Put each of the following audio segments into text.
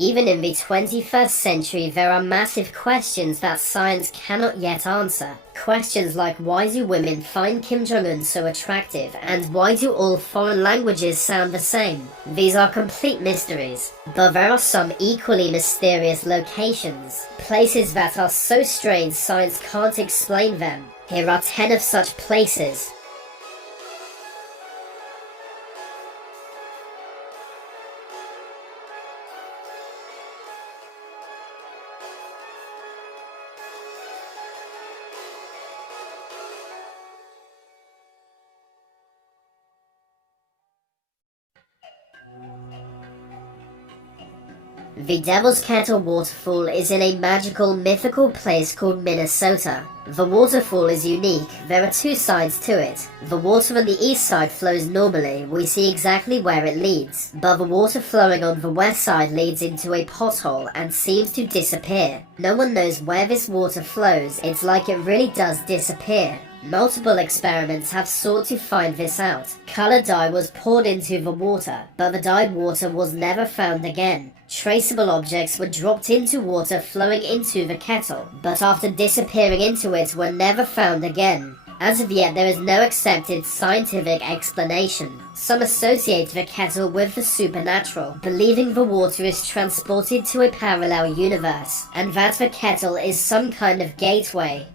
Even in the 21st century, there are massive questions that science cannot yet answer. Questions like, why do women find Kim Jong-un so attractive, and why do all foreign languages sound the same? These are complete mysteries. But there are some equally mysterious locations, places that are so strange science can't explain them. Here are 10 of such places. The Devil's Kettle waterfall is in a magical, mythical place called Minnesota. The waterfall is unique. There are two sides to it. The water on the east side flows normally, we see exactly where it leads, but the water flowing on the west side leads into a pothole and seems to disappear. No one knows where this water flows, it's like it really does disappear. Multiple experiments have sought to find this out. Color dye was poured into the water, but the dyed water was never found again. Traceable objects were dropped into water flowing into the kettle, but after disappearing into it were never found again. As of yet, there is no accepted scientific explanation. Some associate the kettle with the supernatural, believing the water is transported to a parallel universe, and that the kettle is some kind of gateway.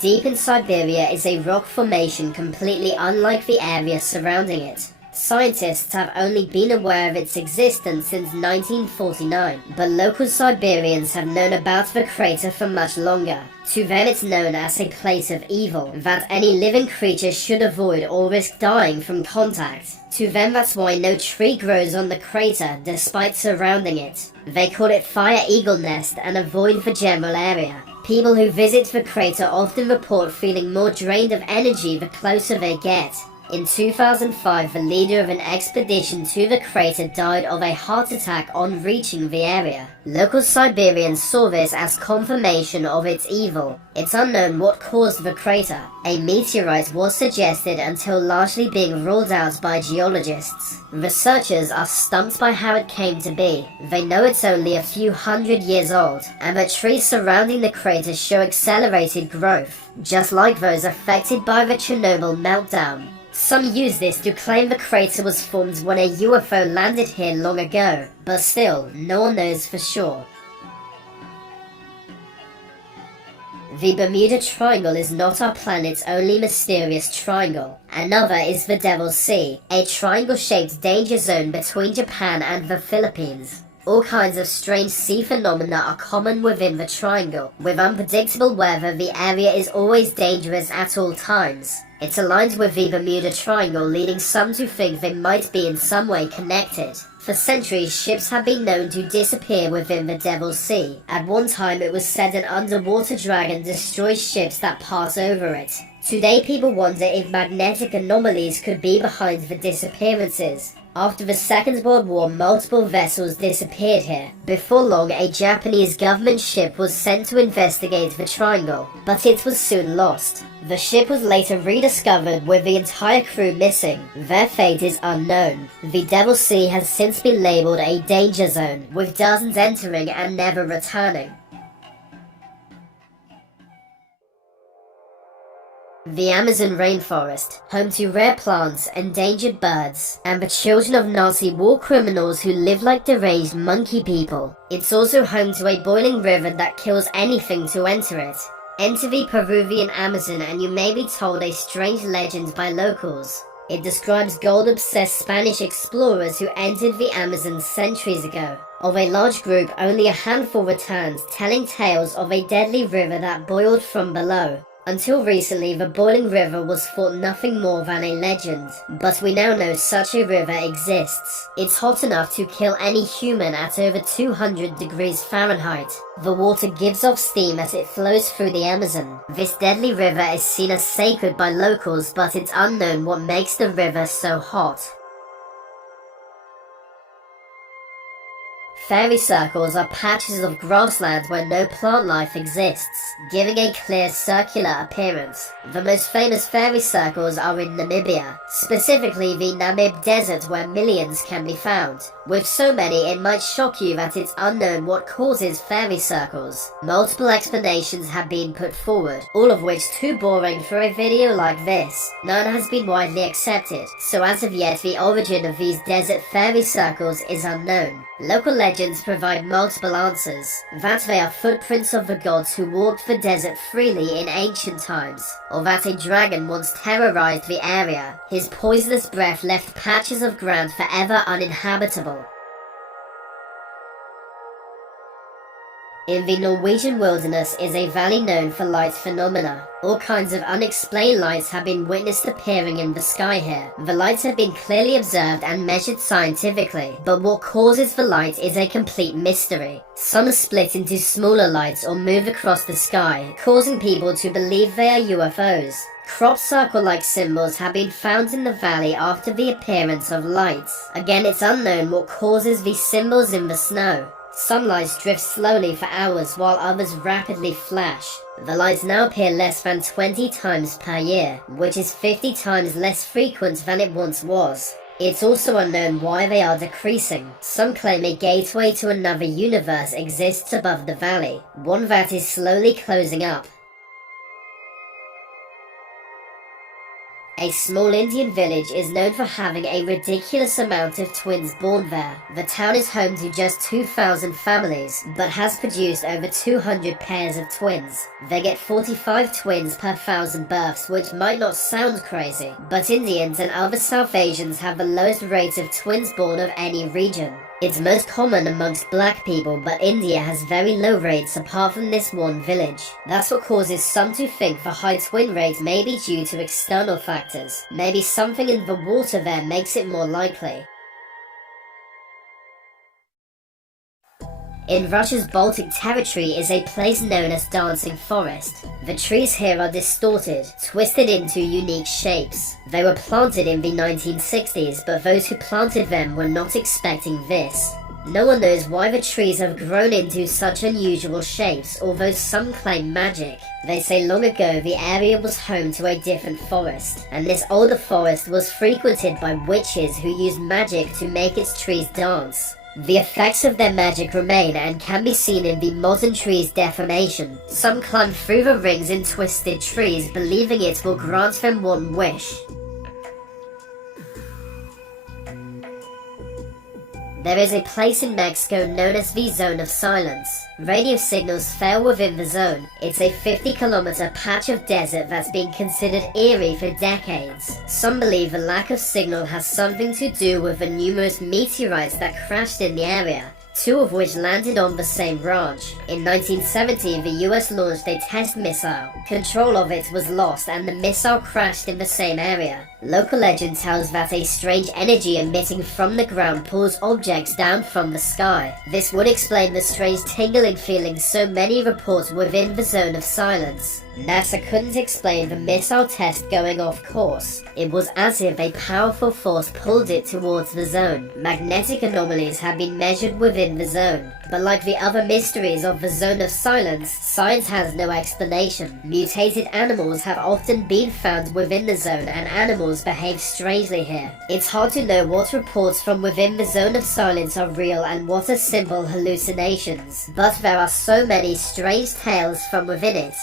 Deep in Siberia is a rock formation completely unlike the area surrounding it. Scientists have only been aware of its existence since 1949, but local Siberians have known about the crater for much longer. To them it's known as a place of evil, that any living creature should avoid or risk dying from contact. To them that's why no tree grows on the crater despite surrounding it. They call it Fire Eagle Nest and avoid the general area. People who visit the crater often report feeling more drained of energy the closer they get. In 2005, the leader of an expedition to the crater died of a heart attack on reaching the area. Local Siberians saw this as confirmation of its evil. It's unknown what caused the crater. A meteorite was suggested until largely being ruled out by geologists. Researchers are stumped by how it came to be. They know it's only a few hundred years old, and the trees surrounding the crater show accelerated growth, just like those affected by the Chernobyl meltdown. Some use this to claim the crater was formed when a UFO landed here long ago, but still, no one knows for sure. The Bermuda Triangle is not our planet's only mysterious triangle. Another is the Devil's Sea, a triangle-shaped danger zone between Japan and the Philippines. All kinds of strange sea phenomena are common within the triangle. With unpredictable weather, the area is always dangerous at all times. It's aligned with the Bermuda Triangle, leading some to think they might be in some way connected. For centuries, ships have been known to disappear within the Devil's Sea. At one time, it was said an underwater dragon destroys ships that pass over it. Today, people wonder if magnetic anomalies could be behind the disappearances. After the Second World War, multiple vessels disappeared here. Before long, a Japanese government ship was sent to investigate the triangle, but it was soon lost. The ship was later rediscovered with the entire crew missing. Their fate is unknown. The Devil's Sea has since been labeled a danger zone, with dozens entering and never returning. The Amazon rainforest, home to rare plants, endangered birds, and the children of Nazi war criminals who live like deranged monkey people. It's also home to a boiling river that kills anything to enter it. Enter the Peruvian Amazon and you may be told a strange legend by locals. It describes gold-obsessed Spanish explorers who entered the Amazon centuries ago. Of a large group, only a handful returned, telling tales of a deadly river that boiled from below. Until recently, the boiling river was thought nothing more than a legend, but we now know such a river exists. It's hot enough to kill any human at over 200 degrees Fahrenheit. The water gives off steam as it flows through the Amazon. This deadly river is seen as sacred by locals, but it's unknown what makes the river so hot. Fairy circles are patches of grassland where no plant life exists, giving a clear circular appearance. The most famous fairy circles are in Namibia, specifically the Namib Desert where millions can be found. With so many, it might shock you that it's unknown what causes fairy circles. Multiple explanations have been put forward, all of which too boring for a video like this. None has been widely accepted, so as of yet the origin of these desert fairy circles is unknown. Local legends provide multiple answers, that they are footprints of the gods who walked the desert freely in ancient times, or that a dragon once terrorized the area. His poisonous breath left patches of ground forever uninhabitable. In the Norwegian wilderness is a valley known for light phenomena. All kinds of unexplained lights have been witnessed appearing in the sky here. The lights have been clearly observed and measured scientifically, but what causes the light is a complete mystery. Some split into smaller lights or move across the sky, causing people to believe they are UFOs. Crop circle-like symbols have been found in the valley after the appearance of lights. Again, it's unknown what causes these symbols in the snow. Some lights drift slowly for hours while others rapidly flash. The lights now appear less than 20 times per year, which is 50 times less frequent than it once was. It's also unknown why they are decreasing. Some claim a gateway to another universe exists above the valley, one that is slowly closing up. A small Indian village is known for having a ridiculous amount of twins born there. The town is home to just 2,000 families, but has produced over 200 pairs of twins. They get 45 twins per 1,000 births, which might not sound crazy, but Indians and other South Asians have the lowest rate of twins born of any region. It's most common amongst black people, but India has very low rates apart from this one village. That's what causes some to think the high twin rate may be due to external factors. Maybe something in the water there makes it more likely. In Russia's Baltic territory is a place known as Dancing Forest. The trees here are distorted, twisted into unique shapes. They were planted in the 1960s, but those who planted them were not expecting this. No one knows why the trees have grown into such unusual shapes, although some claim magic. They say long ago the area was home to a different forest, and this older forest was frequented by witches who used magic to make its trees dance. The effects of their magic remain and can be seen in the modern tree's deformation. Some climb through the rings in twisted trees, believing it will grant them one wish. There is a place in Mexico known as the Zone of Silence. Radio signals fail within the zone. It's a 50-kilometer patch of desert that's been considered eerie for decades. Some believe the lack of signal has something to do with the numerous meteorites that crashed in the area, two of which landed on the same ranch. In 1970, the US launched a test missile. Control of it was lost and the missile crashed in the same area. Local legend tells that a strange energy emitting from the ground pulls objects down from the sky. This would explain the strange tingling feeling so many report within the Zone of Silence. NASA couldn't explain the missile test going off course. It was as if a powerful force pulled it towards the zone. Magnetic anomalies have been measured within the zone, but like the other mysteries of the Zone of Silence, science has no explanation. Mutated animals have often been found within the zone, and animals behave strangely here. It's hard to know what reports from within the Zone of Silence are real and what are simple hallucinations, but there are so many strange tales from within it.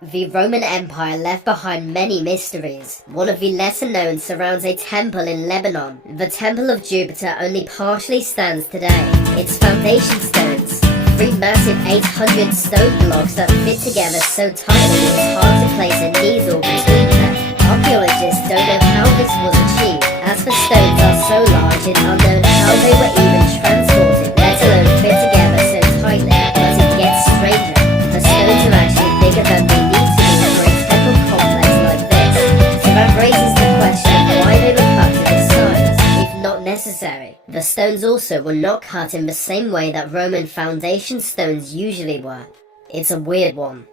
The Roman Empire left behind many mysteries. One of the lesser known surrounds a temple in Lebanon. The Temple of Jupiter only partially stands today. Its foundation stones, three massive 800 stone blocks that fit together so tightly it's hard to place a needle between them. Archaeologists don't know how this was achieved, as the stones are so large it's unknown how they were even transported, let alone fit together so tightly. But it gets stranger. The stones are actually bigger than they need to be for a temple complex like this. So that raises the question why they were cut to this size, if not necessary. The stones also were not cut in the same way that Roman foundation stones usually were. It's a weird one.